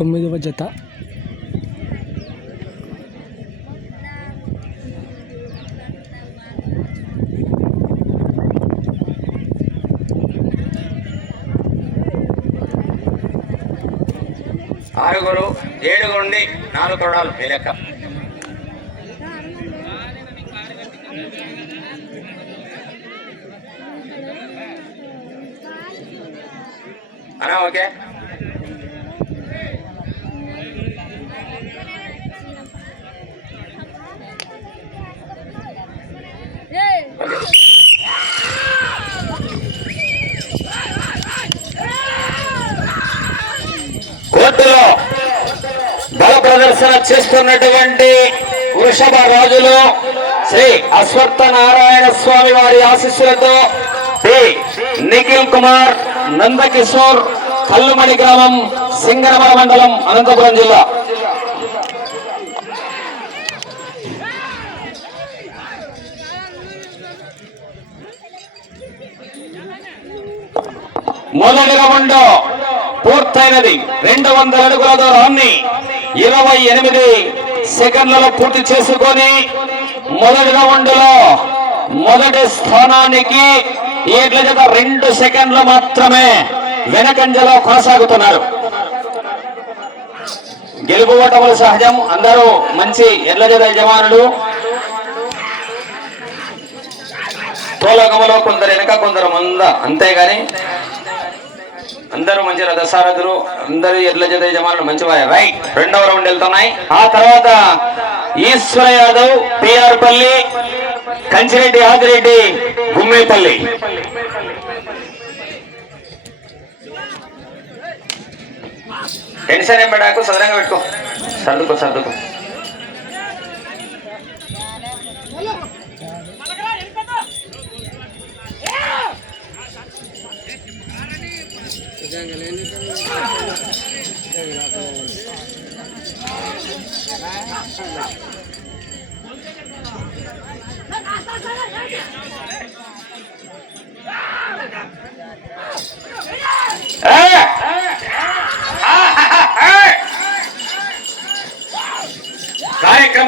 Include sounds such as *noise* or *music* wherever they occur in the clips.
తొమ్మిదవ జత. ఆరుగురు ఏడుగురు నాలుగు తొడాలు ఈ లెక్క. అన్నా ఓకే కోర్టులో బల చేస్తున్నటువంటి వృషభ రాజులు శ్రీ అశ్వత్థ నారాయణ స్వామి వారి ఆశీస్సులతో నిఖిల్ కుమార్ నందకిషోర్ కల్లుమణి గ్రామం సింగనమల మండలం అనంతపురం జిల్లా. మొదటి రౌండ్ పూర్తయినది రెండు వందల అడుగుల దూరాన్ని. ఇరవై ఎనిమిది సెకండ్లలో పూర్తి చేసుకొని మొదటి రౌండ్లో మొదటి స్థానానికి ఏట్ల జత రెండు సెకండ్లు మాత్రమే వెనకంజలో కొనసాగుతున్నారు. గెలుపు ఓటములు సహజం. అందరూ మంచి ఎడ్ల యజమానులు తోలకములో కొందరు వెనక కొందరు ముంద. అంతేగాని అందరూ మంచి రథసారథులు అందరూ ఎడ్ల జత యజమానులు మంచివారు. రైట్. రెండవ రౌండ్ వెళ్తున్నాయి. ఆ తర్వాత ఈశ్వర యాదవ్ పిఆర్ పల్లి కంచిరెడ్డి ఆదిరెడ్డి గుమ్మేపల్లి. టెన్షన్ ఏం పడాకు సదరంగా పెట్టుకో. సర్దుకో సర్దుకో.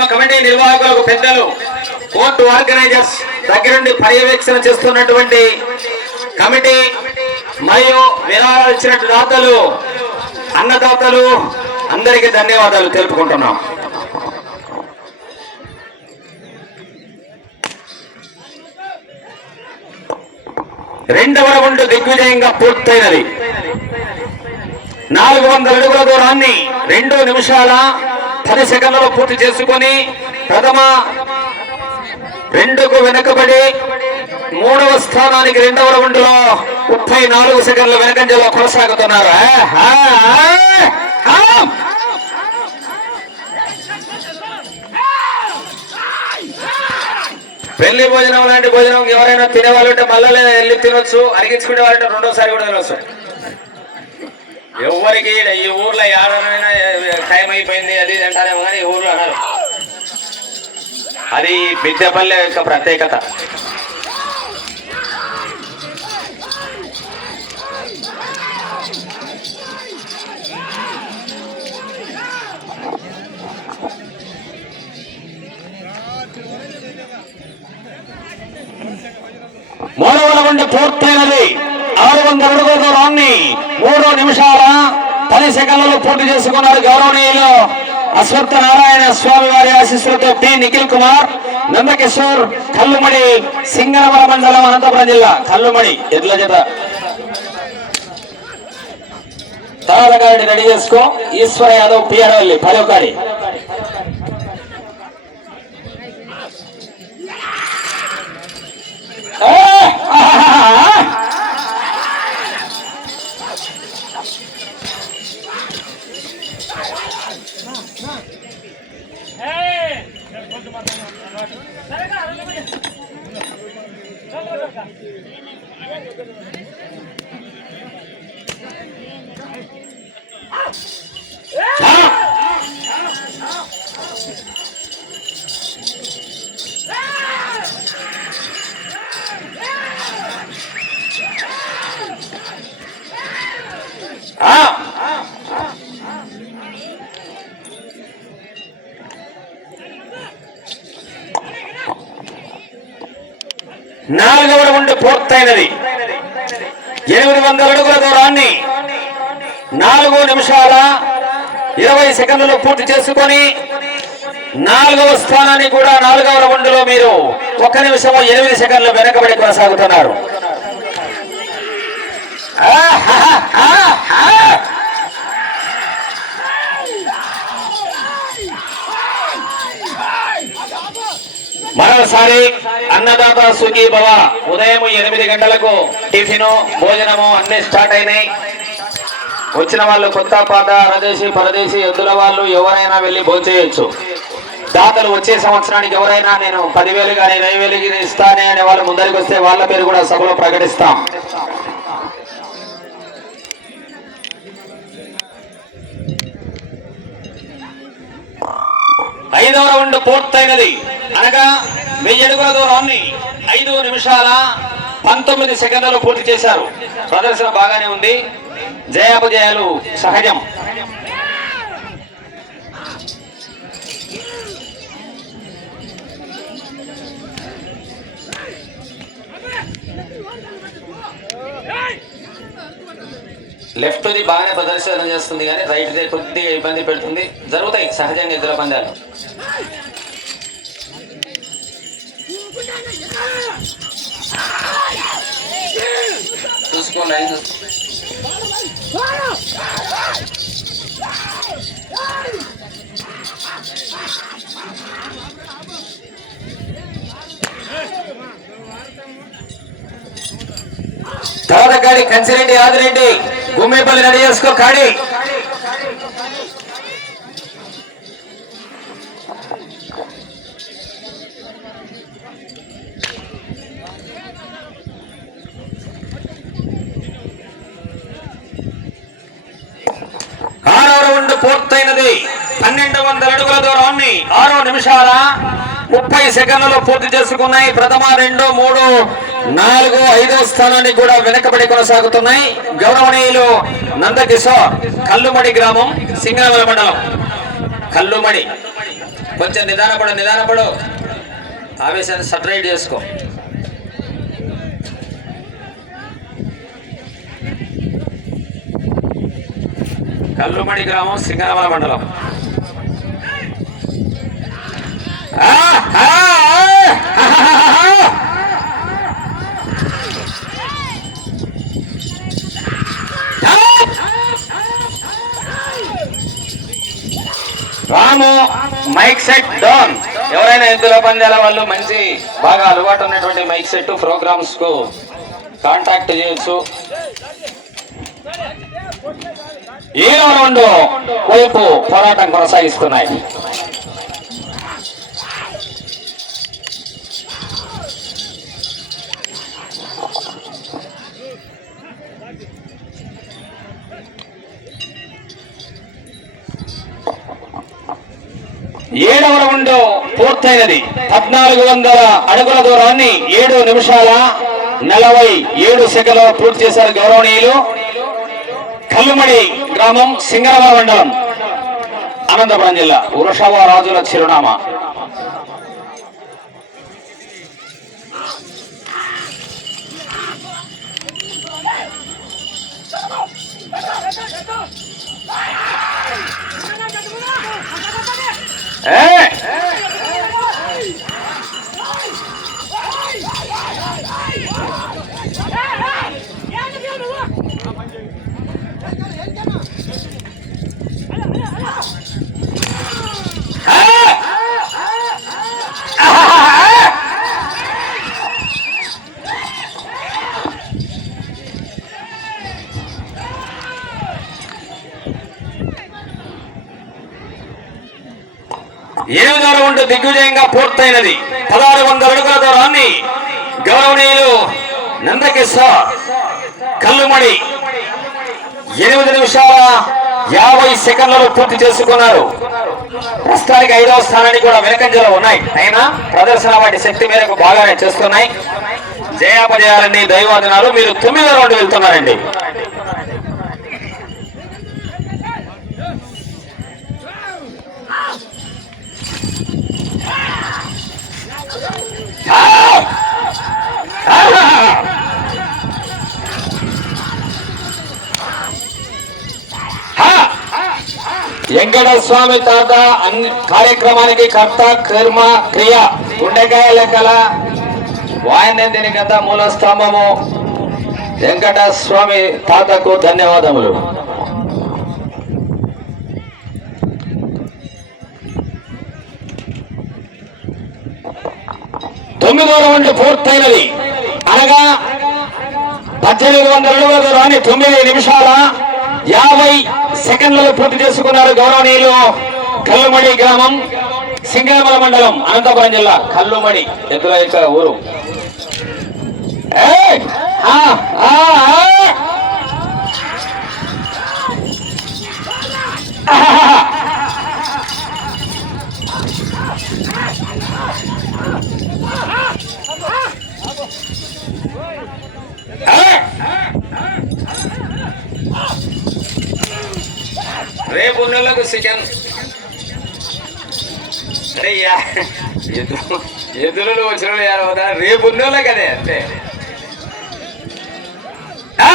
కార్యక్రమ కమిటీ నిర్వాహకులకు పెద్దలు కోర్టు ఆర్గనైజర్స్ దగ్గరుండి పర్యవేక్షణ చేస్తున్నటువంటి కమిటీ మరియు విరాళాలు దాతలు అన్నదాతలు అందరికీ ధన్యవాదాలు తెలుపుకుంటున్నాం. రెండవ రౌండ్ దిగ్విజయంగా పూర్తయినది. నాలుగు వందల అడుగుల దూరాన్ని రెండు నిమిషాల పది సెకండ్లలో పూర్తి చేసుకొని ప్రథమ రెండుకు వెనుకబడి మూడవ స్థానానికి రెండవ రౌండ్లో ముప్పై నాలుగు సెకండ్ల వెనకంజలో కొనసాగుతున్నారు. పెళ్ళి భోజనం లాంటి భోజనం ఎవరైనా తినేవాళ్ళు ఉంటే మళ్ళీ వెళ్ళి తినొచ్చు అరిగించుకునే వాళ్ళంటే రెండోసారి కూడా తినొచ్చు. ఎవరికి ఈ ఊర్లో ఎవరైనా టైం అయిపోయింది అది అంటారేమో కానీ ఈ ఊర్లో అన్నారు. అది బిద్దెపల్లె యొక్క ప్రత్యేకత. మూడవ రౌండ్ పూర్తయినది. కేవలం గరుడు దూరాన్ని మూడు నిమిషాల పది సెకండ్లలో పూర్తి చేసుకున్నారు గౌరవనీయులు అశ్వత్థ నారాయణ స్వామి వారి ఆశీస్సులతో పి నిఖిల్ కుమార్ నందకిషోర్ కల్లుమడి సింగనవర మండలం అనంతపురం జిల్లా. కల్లుమడి ఎడ్ల జత. తారగారిని రెడీ చేసుకో. ఈశ్వర Yadav పియడవల్లి పదవకాడి Ah! Ah! Ah! Ah! పూర్తయినది. ఎనిమిది వందల అడుగుల దూరాన్ని నాలుగు నిమిషాల ఇరవై సెకండ్లు పూర్తి చేసుకొని నాలుగవ స్థానాన్ని కూడా నాలుగవ రౌండ్లో మీరు ఒక నిమిషము ఎనిమిది సెకండ్లు వెనకబడి కొనసాగుతున్నారు. మరోసారి అన్నదాత సుఖీ భవ ఉదయం ఎనిమిది గంటలకు టిఫిన్ భోజనము అన్ని స్టార్ట్ అయినాయి. వచ్చిన వాళ్ళు కొత్త పాత అరదేశీ పరదేశీ ఎద్దుల వాళ్ళు ఎవరైనా వెళ్ళి భోజేయచ్చు దాతలు వచ్చే సంవత్సరానికి ఎవరైనా నేను పదివేలు కానీ ఇరవై వేలు ఇస్తానే అనే వాళ్ళు ముందరికి వస్తే వాళ్ళ పేరు కూడా సభలో ప్రకటిస్తాం. ఐదవ రౌండ్ పూర్తయినది. అనగా వెయ్యి అడుగుల దూరాన్ని ఐదు నిమిషాల పంతొమ్మిది సెకండ్లలో పూర్తి చేశారు. ప్రదర్శన బాగానే ఉంది. జయాపజయాలు సహజం. లెఫ్ట్ ది బాగానే ప్రదర్శన చేస్తుంది కానీ రైట్ ది కొద్దిగా ఇబ్బంది పెడుతుంది. జరుగుతాయి సహజంగా ఇద్దరు పందాలు. చూసుకోండి లైన్ చూసుకో కంచిరెడ్డి ఆదిరెడ్డి గుమ్మేపల్లి రెడీ చేసుకో కాడి ఆరో రౌండ్ పూర్తయినది. పన్నెండు వందల అడుగుల దూరాన్ని ఆరో నిమిషాల ముప్పై సెకండ్లు పూర్తి చేసుకున్నాయి. ప్రథమ రెండు మూడు నాలుగు ఐదో స్థానానికి కూడా వెనకబడి కొనసాగుతున్నాయి. గౌరవనీయులు నందకిషోర్ కల్లుమడి గ్రామం సింగనవల మండలం. కల్లుమడి. కొంచెం నిదానపడు నిదానపడు. ఆవేశాన్ని సపరేట్ చేసుకో. కల్లుమణి గ్రామం సింగనమల మండలం రాము మైక్ సెట్ డౌన్ ఎవరైనా ఎద్దుల పందాల వాళ్ళు మంచి బాగా అలవాటు ఉన్నటువంటి మైక్ సెట్ ప్రోగ్రామ్స్కు కాంటాక్ట్ చేయొచ్చు ఏడవ రెండు వైపు పోరాటం కొనసాగిస్తున్నాయి. ఏడవ రౌండ్ పూర్తయినది. పద్నాలుగు వందల అడుగుల దూరాన్ని ఏడు నిమిషాల నలభై ఏడు సెకండ్ల పూర్తి చేశారు గౌరవనీయులు. కల్లుమడి గ్రామం సింగరమ మండలం అనంతపురం జిల్లా వృషభ రాజుల చిరునామా ఏ ఎనిమిదో రౌండ్ దిగ్విజయంగా పూర్తయినది. పదహారు వందల అడుగుల దూరాన్ని గౌరవనీయులు నందకిషోర్ కల్లుమడి ఎనిమిది నిమిషాల యాభై సెకండ్లలో పూర్తి చేసుకున్నారు. ప్రస్తుతానికి ఐదవ స్థానానికి కూడా వెనకంజలో ఉన్నాయి. అయినా ప్రదర్శన వాటి శక్తి మేరకు బాగానే చేస్తున్నాయి. జయాపజయాలన్నీ దైవాదినాలు మీరు తొమ్మిదో రౌండ్ వెళ్తున్నారండి. వెంకటస్వామి తాత అన్ని కార్యక్రమానికి కర్త కర్మ క్రియ గుండెకాయ లెక్కల వాయనే దీని మూల స్తంభము. వెంకట స్వామి తాతకు ధన్యవాదములు. తొమ్మిదో రౌండ్ పూర్తయినది. అనగా పద్దెనిమిది వందల అడుగుల రాని తొమ్మిది నిమిషాల యాభై సెకండ్లలో పూర్తి చేసుకున్నారు గౌరవనీయులు కల్లుమడి గ్రామం సింగనమల మండలం అనంతపురం జిల్లా కల్లుమడి ఎద్దుల యొక్క ఊరు. ఆ, *laughs* రేపు నెలకు చికెన్. అరే ఎదురు ఎదురులు వచ్చిన వాళ్ళు రేపు నెలకు అదే అంతే ఆ!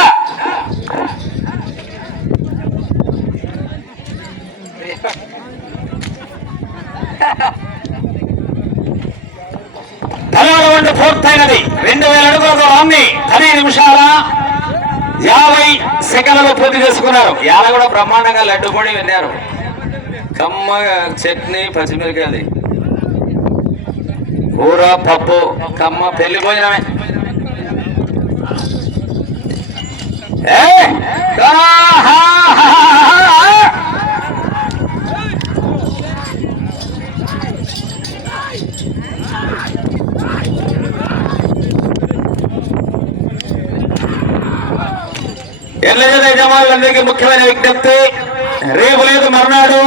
రౌండ్ పూర్తయినది. రెండు వేల అడుగుల రౌండ్ని పది నిమిషాల యాభై సెకండ్లు పూర్తి చేసుకున్నారు. యాల కూడా బ్రహ్మాండంగా లడ్డు పొడి విన్నారు. కమ్మ చట్నీ పచ్చిమిరకాయది కూర పప్పు కమ్మ పెళ్ళి భోజనమే. ఏ! ఎల్లజన యజమానులందరికీ ముఖ్యమైన విజ్ఞప్తి. రేపు లేదు మర్నాడు.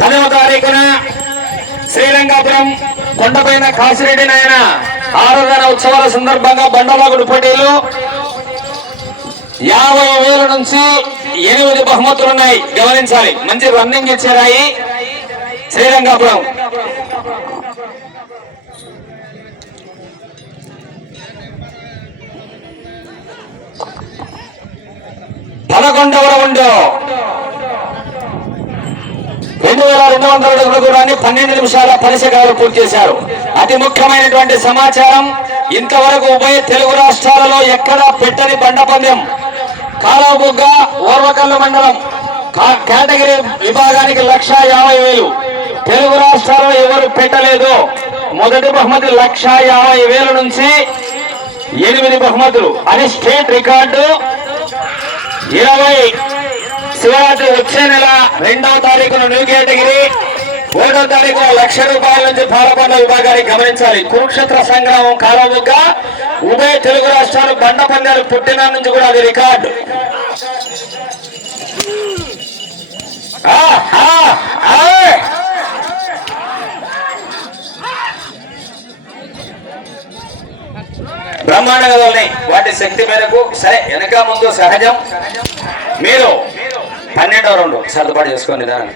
పదవ తారీఖున శ్రీరంగాపురం కొండపైన కాశిరెడ్డి నాయన ఆరాధన ఉత్సవాల సందర్భంగా బండలాగుడు పోటీలు. యాభై వేల నుంచి ఎనిమిది బహుమతులు ఉన్నాయి గమనించాలి. మంచి రన్నింగ్ ఇచ్చారాయి శ్రీరంగాపురం. పదకొండవ రౌండ్. రెండు వేల రెండు వందల అడుగుల దూరాన్ని పన్నెండు నిమిషాల పది సెకండ్లు పూర్తి చేశారు. అతి ముఖ్యమైనటువంటి సమాచారం ఇంతవరకు ఉభయ తెలుగు రాష్ట్రాలలో ఎక్కడా పెట్టని బండ పందెం కాలవబుగ్గ ఓర్వకల్లు మండలం కేటగిరీ విభాగానికి లక్ష యాభై వేలు. తెలుగు రాష్ట్రాల్లో ఎవరు పెట్టలేదు? మొదటి బహుమతి లక్ష యాభై వేల నుంచి ఎనిమిది బహుమతులు. అది స్టేట్ రికార్డు. ఇరవై శివరాత్రి వచ్చే నెల రెండవ తారీఖున న్యూ కేటగిరీ. ఒకటో తారీఖు లక్ష రూపాయల నుంచి పాలకొండ విభాగానికి గమనించాలి. కురుక్షేత్ర సంగ్రామం కాలముగా ఉభయ తెలుగు రాష్ట్రాలు బండ పందాలు పుట్టిన నుంచి కూడా అది రికార్డు. బ్రహ్మాండంగా ఉన్నాయి. వాటి శక్తి మేరకు సరే వెనక ముందు సహజం. మీరు పన్నెండో రెండు. సర్దుబాటు చేసుకోండి దాన్ని.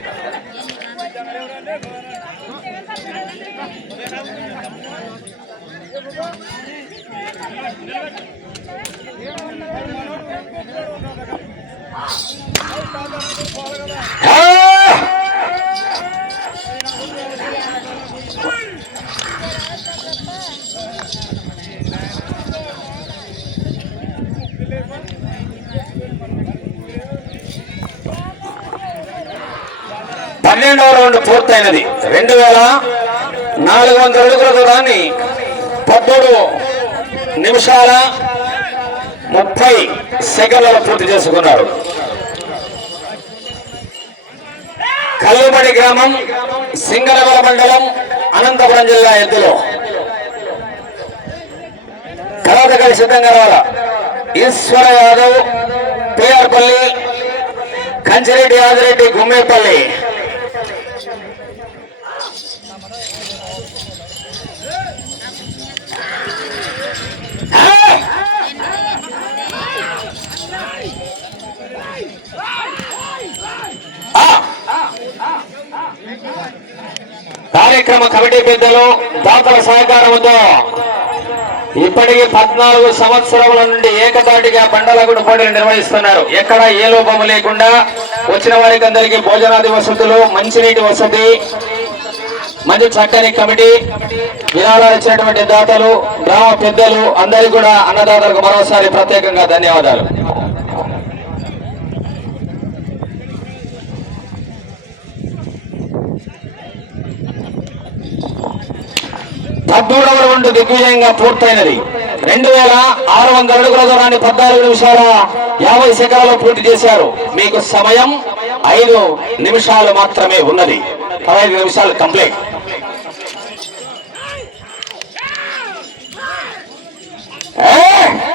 పన్నెండవ రౌండ్ పూర్తయినది. రెండు వేల నాలుగు వందల అడుగుల దూరాన్ని పద్మూడు నిమిషాల ముప్పై సెకండ్లలో పూర్తి చేసుకున్నారు. కల్లుబడి గ్రామం సింగరవల మండలం అనంతపురం జిల్లా ఎద్దులో. కరాతకాడి సిద్ధంగా రావాలా ఈశ్వర యాదవ్ పేఆర్పల్లి కంచిరెడ్డి యాదిరెడ్డి గుమ్మేపల్లి. కార్యక్రమ కమిటీ పెద్దలు దాతల సహకారంతో ఇప్పటికి పద్నాలుగు సంవత్సరముల నుండి ఏకతాటిగా బండలగుడు పోటీలు నిర్వహిస్తున్నారు. ఎక్కడ ఏ లోపము లేకుండా వచ్చిన వారికి అందరికీ భోజనాది వసతులు మంచినీటి వసతి మంచి చక్కని కమిటీ విరాళాలు ఇచ్చినటువంటి దాతలు గ్రామ పెద్దలు అందరికీ కూడా అన్నదాతలకు మరోసారి ప్రత్యేకంగా ధన్యవాదాలు. పద్మూడవ రౌండ్ దిగ్విజయంగా పూర్తయినది. రెండు వేల ఆరు వందల అడుగుల దూరాన్ని పద్నాలుగు నిమిషాల యాభై సెకండ్లలో పూర్తి చేశారు. మీకు సమయం ఐదు నిమిషాలు మాత్రమే ఉన్నది. పదహైదు నిమిషాలు కంప్లీట్. Hey!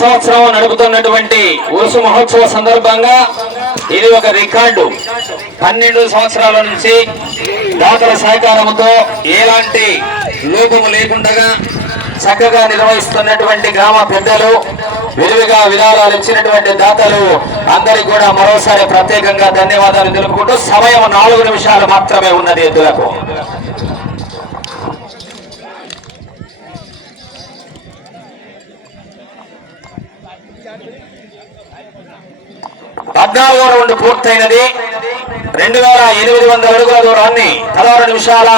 సంవత్సరం నడుపుతున్నటువంటి ఉరుసు మహోత్సవ సందర్భంగా ఇది ఒక రికార్డు. పన్నెండు సంవత్సరాల నుంచి దాతల సహకారంతో ఎలాంటి లోపము లేకుండా చక్కగా నిర్వహిస్తున్నటువంటి గ్రామ పెద్దలు విరివిగా విరాళాలు ఇచ్చినటువంటి దాతలు అందరికి కూడా మరోసారి ప్రత్యేకంగా ధన్యవాదాలు తెలుపుకుంటూ సమయం నాలుగు నిమిషాలు మాత్రమే ఉన్నది ఎద్దులకు. పద్నాలుగో రౌండ్ పూర్తయినది. రెండు వేల ఎనిమిది వందల అడుగుల దూరాన్ని పదహారు నిమిషాల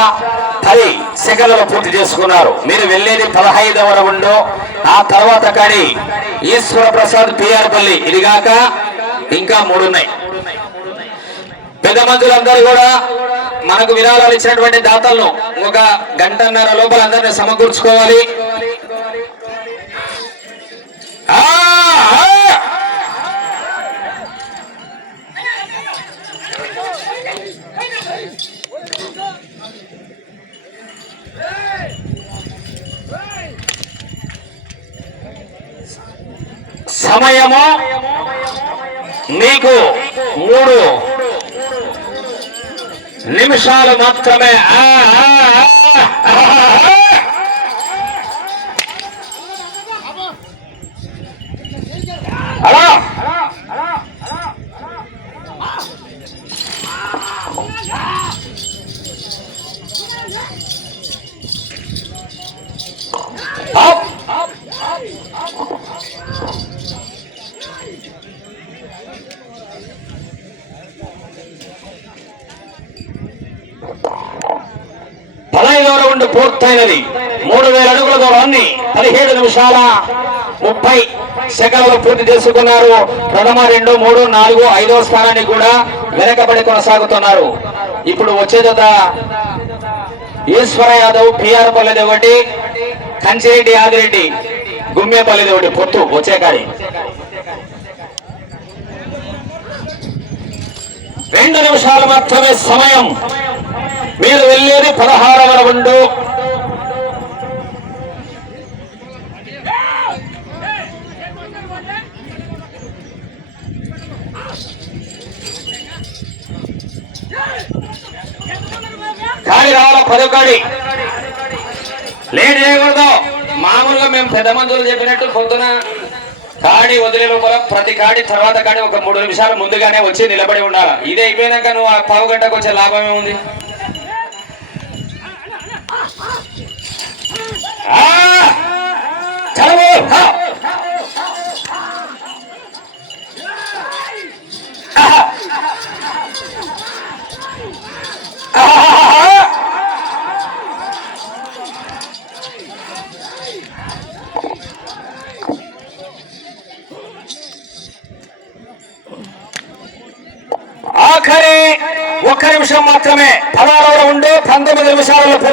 పది సెకండ్లలో పూర్తి చేసుకున్నారు. మీరు వెళ్ళేది పదహైదవ రౌండ్ ఆ తర్వాత కానీ ఈశ్వర ప్రసాద్ పిఆర్పల్లి ఇదిగాక ఇంకా మూడు ఉన్నాయి పెద్ద మంత్రులందరూ కూడా మనకు విరాళాలు ఇచ్చినటువంటి దాతలను ఒక గంటన్నర లోపల అందరినీ సమకూర్చుకోవాలి. ఆ! సమయము మీకు మూడు నిమిషాలు మాత్రమే. అలా పదిహేడు నిమిషాల ముప్పై సెకండ్లు పూర్తి చేసుకున్నారు. ప్రథమ రెండు మూడు నాలుగు ఐదవ స్థానాన్ని కూడా వెనకబడి కొనసాగుతున్నారు. ఇప్పుడు వచ్చే జత ఈశ్వర యాదవ్ పిఆర్ పల్లెది ఒకటి కంచిరెడ్డి ఆదిరెడ్డి గుమ్మేపల్లిది ఒకటి పొత్తు వచ్చే కాడి. రెండు నిమిషాలు మాత్రమే సమయం. మీరు వెళ్ళేది పదహారవ రెండు. కానీ రావాలా? పదో కాడి లేట్ చేయకూడదు. మామూలుగా మేము పెద్ద మందులు చెప్పినట్టు పొద్దున కాడి వదిలే లోపల ప్రతి కాడి తర్వాత కాడి ఒక మూడు నిమిషాలు ముందుగానే వచ్చి నిలబడి ఉండాలి. ఇదే అయిపోయినాక నువ్వు ఆ పావు గంటకు వచ్చే లాభం ఏముంది?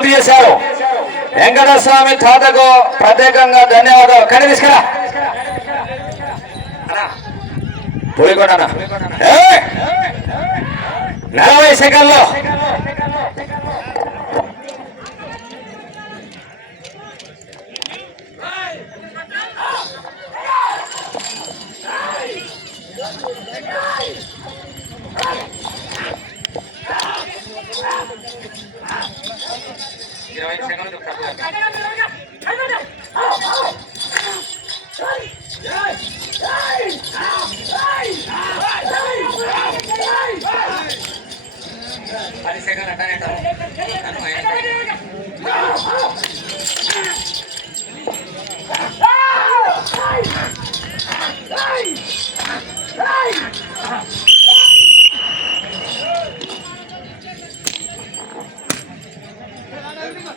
పూర్తి చేశారు వెంకటస్వామి తాతకు ప్రత్యేకంగా ధన్యవాదాలు. కానీ తీసుకురా. పులికొండ నలభై సెకండ్లో. మూడు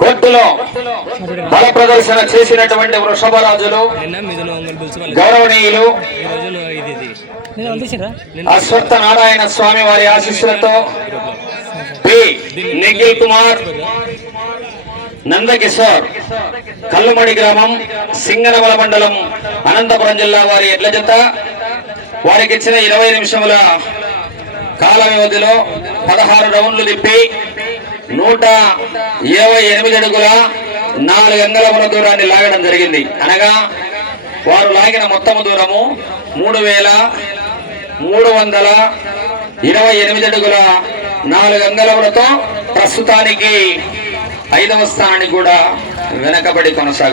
కోర్టులో బల ప్రదర్శన చేసినటువంటి వృషభరాజులు గౌరవనీయులు అశ్వత్థ నారాయణ స్వామి వారి ఆశీస్సులతో పి. నిఖిల్ కుమార్ నందకిషోర్ కల్లుమడి గ్రామం సింగనమల మండలం అనంతపురం జిల్లా వారి ఎడ్ల జత. వారికి ఇచ్చిన ఇరవై నిమిషముల కాల వ్యవధిలో పదహారు రౌండ్లు తిప్పి నూట ఇరవై ఎనిమిది అడుగుల నాలుగు అంగళముల దూరాన్ని లాగడం జరిగింది. అనగా వారు లాగిన మొత్తము దూరము మూడు వేల మూడు వందల ఇరవై ఎనిమిది అడుగుల నాలుగు అంగళములతో ప్రస్తుతానికి ఐదవ స్థానానికి కూడా వెనకబడి కొనసాగు